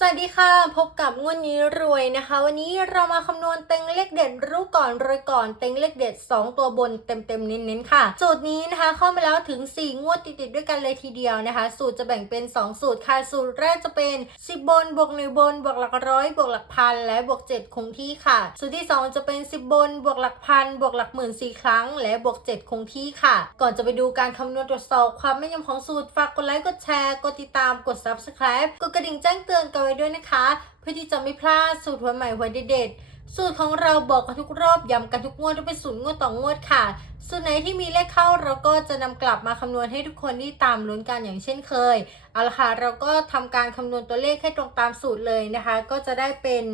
สวัสดีค่ะ พบกับงวดนี้รวยนะคะ วันนี้เรามาคำนวณเต็งเลขเด็ดรู้ก่อนรวยก่อนเต็งเลขเด็ด 2 ตัวบนเต็มๆเน้นๆค่ะ สูตรนี้นะคะเข้ามาแล้วถึง 4 งวดติดๆด้วยกันเลยทีเดียวนะคะ สูตรจะแบ่งเป็น 2 สูตรค่ะสูตรแรกจะเป็น 10 บนบวก1บนบวกหลักร้อยบวกหลักพันและบวก 7 คงที่ค่ะ สูตรที่ 2 จะเป็น 10 บนบวกหลักพันบวกหลักหมื่นสี่ครั้ง และบวก 7 คงที่ค่ะ ก่อนจะไปดูการคำนวณตรวจสอบความแม่นยำของสูตรฝากกดไลค์กดแชร์กดติดตามกด subscribe กดกระดิ่งแจ้งเตือนกันว้ด้วยนะคะ เพื่อที่จะไม่พลาดสูตรหัวใหม่หัวเด็ดๆสูตรของเราบอกกันทุกรอบย้ำกันทุกงวดว่าเป็นสูตรงวดต่องวดค่ะ สูตรไหนที่มีเลขเข้าเราก็จะนำกลับมาคำนวณให้ทุกคนที่ตามลุ้นกันอย่างเช่นเคยเอาละค่ะเราก็ทำการคำนวณตัวเลขให้ตรงตามสูตรเลยนะคะ ก็จะได้เป็น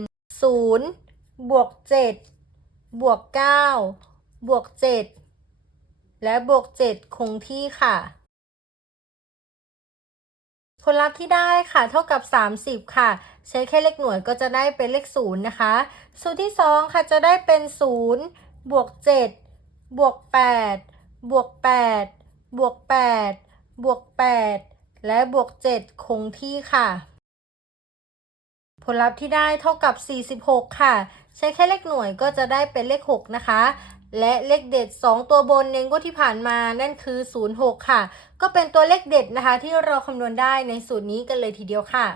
0บวก7บวก9บวก7และบวก 7 คงที่ค่ะ ผลลัพธ์ที่ได้ค่ะเท่ากับ 30 ค่ะ ใช้แค่เลขหน่วยก็จะได้เป็นเลข0นะคะ สูตรที่ 2 ค่ะจะได้เป็น 0 บวก 7 บวก 8 บวก 8 บวก 8 บวก 8 และบวก 7 คงที่ค่ะ ผลลัพธ์ที่ได้เท่ากับ 46 ค่ะ ใช้แค่เลขหน่วยก็จะได้เป็นเลข 6 นะคะ และเลขเด็ด 2 ตัวบนในงวดที่ผ่านมานั่นคือ 06 ค่ะ ก็เป็นตัวเลขเด็ดนะคะ ที่เราคำนวณได้ในสูตรนี้กันเลยทีเดียวค่ะ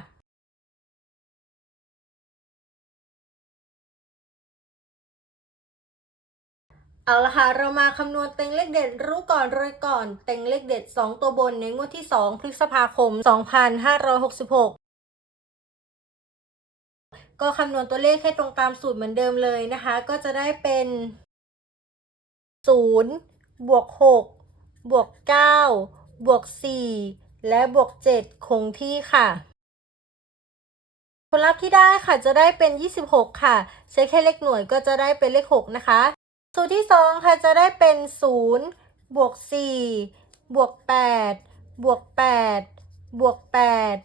เอาละค่ะ เรามาคำนวณเต็งเลขเด็ดรู้ก่อนรวยก่อน เต็งเลขเด็ด 2 ตัวบนในงวดที่ 2 พฤษภาคม 2566 ก็คำนวณตัวเลขให้ตรงตามสูตรเหมือนเดิมเลยนะคะ ก็จะได้เป็น 0บวก6บวก9บวก4และบวก7คงที่ค่ะ ผลลัพธ์ที่ได้ค่ะจะได้เป็น 26 ค่ะ ใช้แค่เลขหน่วยก็จะได้เป็นเลข 6 นะคะ สูตรที่ 2 ค่ะจะได้เป็น 0 บวก 4 บวก 8 บวก 8 บวก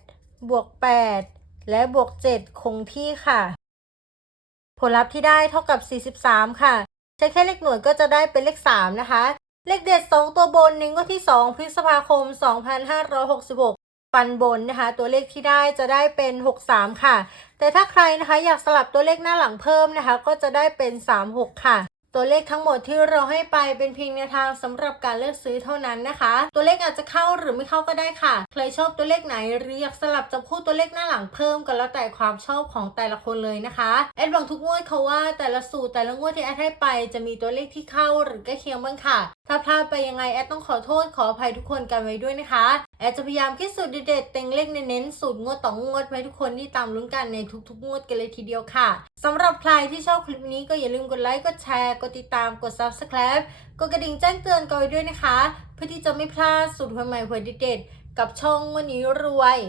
8 บวก 8 และบวก 7 คงที่ค่ะ ผลลัพธ์ที่ได้เท่ากับ 43 ค่ะ ใช้แค่เลขหน่วยก็จะได้เป็นเลข 3 นะคะ เลขเด็ด 2 ตัวบนในงวดที่ 2 พฤษภาคม 2566ฟันบนนะคะตัวเลขที่ได้จะได้เป็น 63 ค่ะ แต่ถ้าใครนะคะอยากสลับตัวเลขหน้าหลังเพิ่มนะคะ ก็จะได้เป็น 36 ค่ะ ตัวเลขทั้งหมดที่เราให้ไปเป็นเพียงแนวทางสำหรับการเลือกซื้อเท่านั้นนะคะ ตัวเลขอาจจะเข้าหรือไม่เข้าก็ได้ค่ะ ใครชอบตัวเลขไหนหรืออยากสลับจับคู่ตัวเลขหน้าหลังเพิ่มก็แล้วแต่ความชอบของแต่ละคนเลยนะคะแอดหวังทุกงวดเขาว่าแต่ละสูตรแต่ละงวดที่แอดให้ไป จะมีตัวเลขที่เข้าหรือใกล้เคียงบ้างค่ะ ถ้าพลาดไปยังไงแอดต้องขอโทษขออภัยทุกคนกันไว้ด้วยนะคะ แอดจะพยายามคิดสูตรเด็ดๆเต็งเลขเน้นสูตรงวดต่องวดไว้ทุกคนที่ตามลุ้นกันในทุกๆ งวดกันเลยทีเดียวค่ะสำหรับใครที่ชอบคลิปนี้ก็อย่าลืมกดไลค์กดแชร์กดติดตามกด subscribe กดกระดิ่งแจ้งเตือนกันไว้ด้วยนะคะ เพื่อที่จะไม่พลาดสูตรใหม่ๆหัวเด็ดๆกับช่องวันนี้รวย